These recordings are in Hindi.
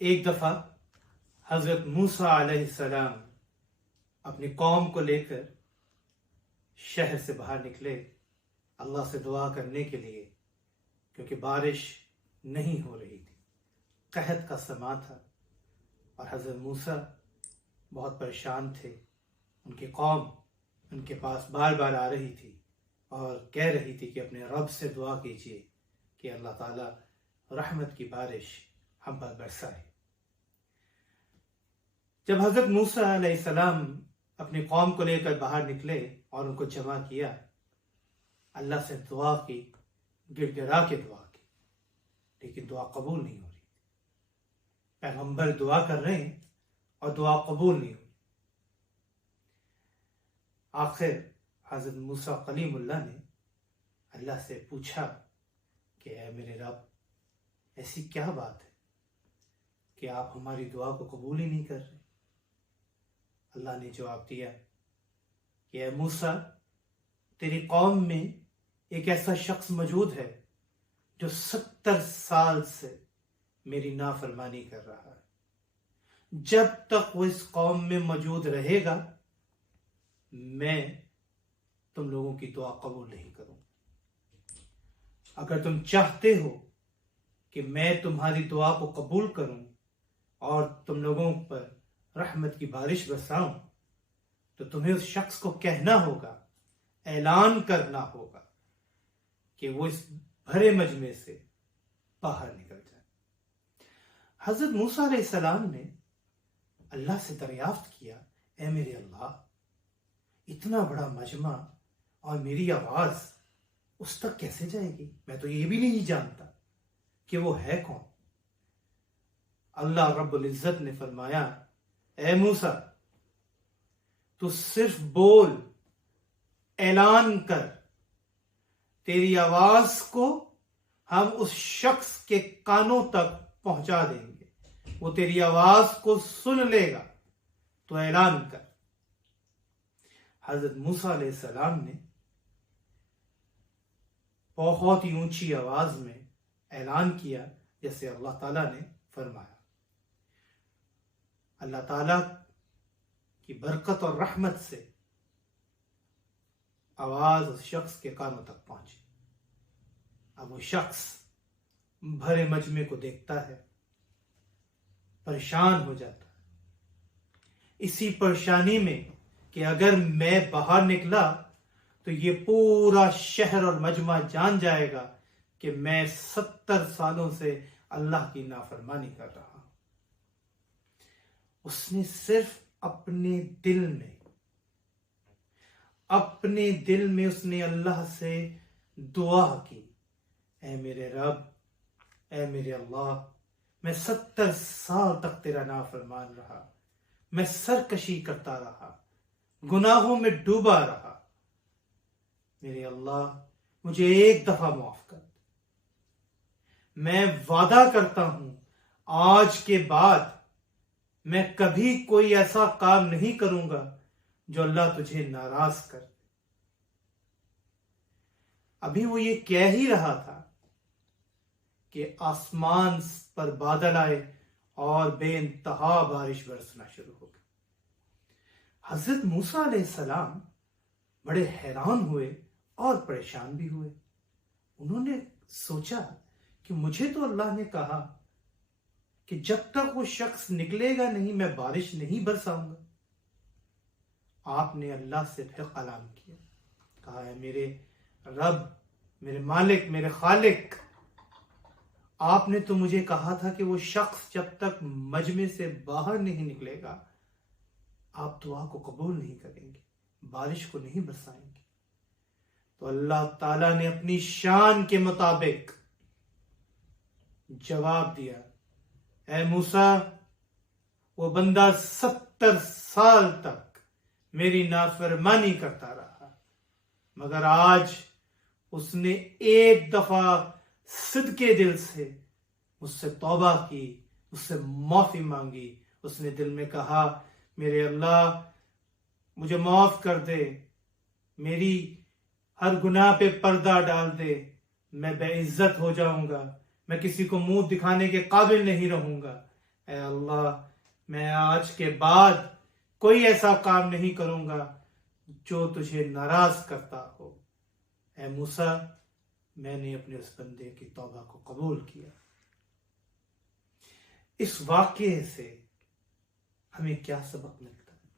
एक दफा हजरत मूसा अलैहिस्सलाम अपनी कौम को लेकर शहर से बाहर निकले अल्लाह से दुआ करने के लिए, क्योंकि बारिश नहीं हो रही थी, कहत का समा था और हजरत मूसा बहुत परेशान थे। उनकी कौम उनके पास बार बार आ रही थी और कह रही थी कि अपने रब से दुआ कीजिए कि अल्लाह ताला रहमत की बारिश हम पर बरसाए। जब हजरत मूसा अलैहिस्सलाम अपनी कौम को लेकर बाहर निकले और उनको जमा किया, अल्लाह से दुआ की, गिड़गिड़ा के दुआ की, लेकिन दुआ कबूल नहीं हो रही। पैगंबर दुआ कर रहे हैं और दुआ कबूल नहीं हो रही। आखिर हजरत मूसा कलीमुल्लाह ने अल्लाह से पूछा कि ऐ मेरे रब, ऐसी क्या बात है कि आप हमारी दुआ को कबूल ही नहीं कर रहे। अल्लाह ने जवाब दिया कि ऐ मूसा, तेरी कौम में एक ऐसा शख्स मौजूद है जो 70 साल से मेरी नाफरमानी कर रहा है। जब तक वो इस कौम में मौजूद रहेगा, मैं तुम लोगों की दुआ कबूल नहीं करूंगा। अगर तुम चाहते हो कि मैं तुम्हारी दुआ को कबूल करूं और तुम लोगों पर रहमत की बारिश बरसाऊं, तो तुम्हें उस शख्स को कहना होगा, ऐलान करना होगा कि वो इस भरे मजमे से बाहर निकल जाए। हजरत मूसा अलैहिस्सलाम ने अल्लाह से दरियाफ्त किया, ऐ मेरे अल्लाह, इतना बड़ा मजमा और मेरी आवाज उस तक कैसे जाएगी? मैं तो ये भी नहीं जानता कि वो है कौन। अल्लाह रब्बुल इज्जत ने फरमाया, ऐ मूसा, तू सिर्फ बोल, ऐलान कर, तेरी आवाज को हम उस शख्स के कानों तक पहुंचा देंगे, वो तेरी आवाज को सुन लेगा, तो ऐलान कर। हजरत मूसा अलैहिस्सलाम ने बहुत ही ऊंची आवाज में ऐलान किया, जैसे अल्लाह ताला ने फरमाया। अल्लाह ताला की बरकत और रहमत से आवाज उस शख्स के कानों तक पहुंची। अब वो शख्स भरे मजमे को देखता है, परेशान हो जाता है, इसी परेशानी में कि अगर मैं बाहर निकला तो ये पूरा शहर और मजमा जान जाएगा कि मैं 70 सालों से अल्लाह की नाफरमानी कर रहा हूं। उसने सिर्फ अपने दिल में उसने अल्लाह से दुआ की, ऐ मेरे रब, ऐ मेरे अल्लाह, मैं 70 साल तक तेरा नाफरमान रहा, मैं सरकशी करता रहा, गुनाहों में डूबा रहा। मेरे अल्लाह, मुझे एक दफा माफ कर। मैं वादा करता हूं, आज के बाद मैं कभी कोई ऐसा काम नहीं करूंगा जो अल्लाह तुझे नाराज कर। अभी वो ये कह ही रहा था कि आसमान पर बादल आए और बेइंतहा बारिश बरसना शुरू हो गई। हजरत मूसा अलैहिस्सलाम बड़े हैरान हुए और परेशान भी हुए। उन्होंने सोचा कि मुझे तो अल्लाह ने कहा कि जब तक वो शख्स निकलेगा नहीं, मैं बारिश नहीं बरसाऊंगा। आपने अल्लाह से फिर कलाम किया, कहा, है मेरे रब, मेरे मालिक, मेरे खालिक, आपने तो मुझे कहा था कि वो शख्स जब तक मजमे से बाहर नहीं निकलेगा, आप दुआ को कबूल नहीं करेंगे, बारिश को नहीं बरसाएंगे। तो अल्लाह ताला ने अपनी शान के मुताबिक जवाब दिया, ऐ मूसा, वो बंदा 70 साल तक मेरी नाफरमानी करता रहा, मगर आज उसने एक दफा सिद्के दिल से मुझसे तौबा की, मुझसे माफी मांगी। उसने दिल में कहा, मेरे अल्लाह, मुझे माफ कर दे, मेरी हर गुनाह पे पर्दा डाल दे, मैं बेइज्जत हो जाऊंगा, मैं किसी को मुंह दिखाने के काबिल नहीं रहूंगा, ऐ अल्लाह, मैं आज के बाद कोई ऐसा काम नहीं करूंगा जो तुझे नाराज करता हो। ऐ मूसा, मैंने अपने उस बंदे की तौबा को कबूल किया। इस वाकये से हमें क्या सबक मिलता है?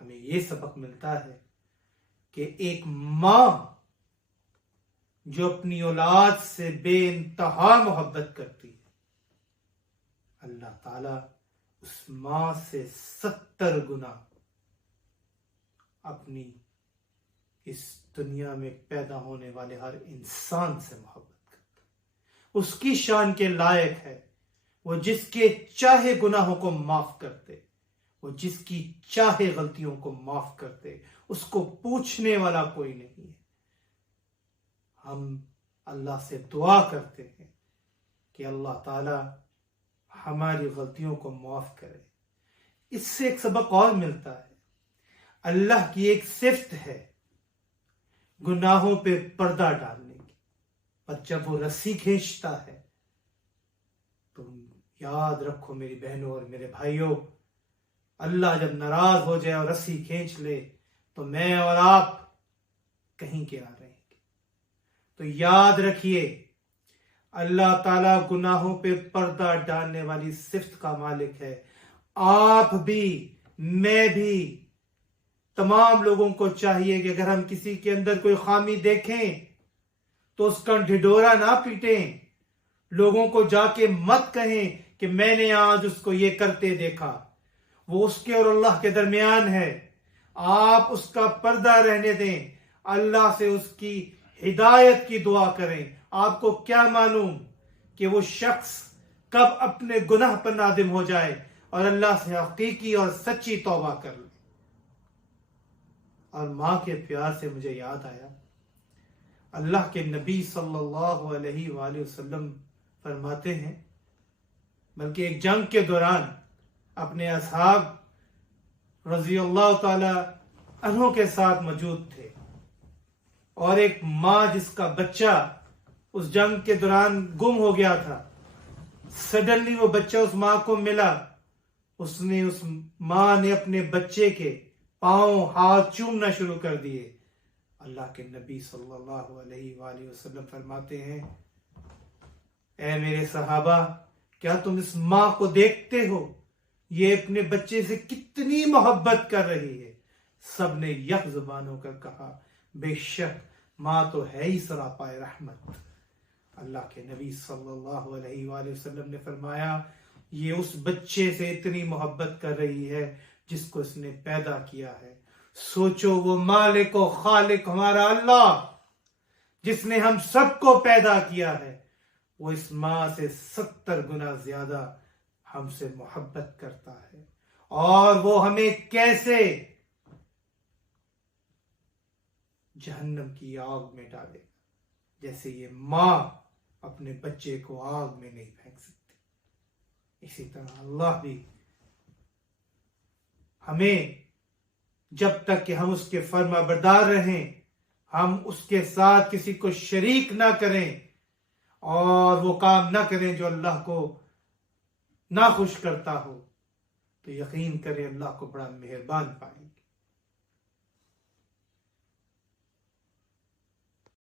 हमें यह सबक मिलता है कि एक मां जो अपनी औलाद से बेइंतहा मोहब्बत करती है, अल्लाह ताला उस मां से 70 गुना अपनी इस दुनिया में पैदा होने वाले हर इंसान से मोहब्बत करता है। उसकी शान के लायक है, वो जिसके चाहे गुनाहों को माफ करते, वो जिसकी चाहे गलतियों को माफ करते, उसको पूछने वाला कोई नहीं है। हम अल्लाह से दुआ करते हैं कि अल्लाह ताला हमारी गलतियों को माफ करे। इससे एक सबक और मिलता है, अल्लाह की एक सिफ्त है गुनाहों पे पर्दा डालने की, पर जब वो रस्सी खींचता है तो याद रखो मेरी बहनों और मेरे भाइयों, अल्लाह जब नाराज हो जाए और रस्सी खींच ले तो मैं और आप कहीं के आ रहेंगे। तो याद रखिए, अल्लाह ताला गुनाहों पे पर्दा डालने वाली सिफ्त का मालिक है। आप भी, मैं भी, तमाम लोगों को चाहिए कि अगर हम किसी के अंदर कोई खामी देखें तो उसका ढिढोरा ना पीटें, लोगों को जाके मत कहें कि मैंने आज उसको ये करते देखा। वो उसके और अल्लाह के दरमियान है, आप उसका पर्दा रहने दें, अल्लाह से उसकी हिदायत की दुआ करें। आपको क्या मालूम कि वो शख्स कब अपने गुनाह पर नादिम हो जाए और अल्लाह से हकीकी और सच्ची तौबा कर ले। और मां के प्यार से मुझे याद आया, अल्लाह के नबी सल्लल्लाहु अलैहि वसल्लम फरमाते हैं, बल्कि एक जंग के दौरान अपने असहाब रजी अल्लाह ताला अन्हों के साथ मौजूद थे और एक मां जिसका बच्चा उस जंग के दौरान गुम हो गया था, सडनली वो बच्चा उस मां को मिला। उस मां ने अपने बच्चे के पांव हाथ चूमना शुरू कर दिए। अल्लाह के नबी सल्लल्लाहु अलैहि वसल्लम फरमाते हैं, ऐ मेरे सहाबा, क्या तुम इस मां को देखते हो, ये अपने बच्चे से कितनी मोहब्बत कर रही है। सब ने यक जुबान होकर कहा, बेशक मां तो है ही सरापाए रहमत। अल्लाह के नबी सल्लल्लाहु अलैहि वसल्लम ने फरमाया, ये उस बच्चे से इतनी मोहब्बत कर रही है जिसको इसने पैदा किया है। सोचो, वो मालिक व खालिक हमारा अल्लाह जिसने हम सबको पैदा किया है, वो इस मां से 70 गुना ज्यादा हमसे मोहब्बत करता है। और वो हमें कैसे जहन्नम की आग में डालेगा, जैसे ये मां अपने बच्चे को आग में नहीं फेंक सकती। इसी तरह अल्लाह भी हमें, जब तक कि हम उसके फर्माबरदार रहें, हम उसके साथ किसी को शरीक ना करें और वो काम ना करें जो अल्लाह को ना खुश करता हो, तो यकीन करें अल्लाह को बड़ा मेहरबान पाएंगे।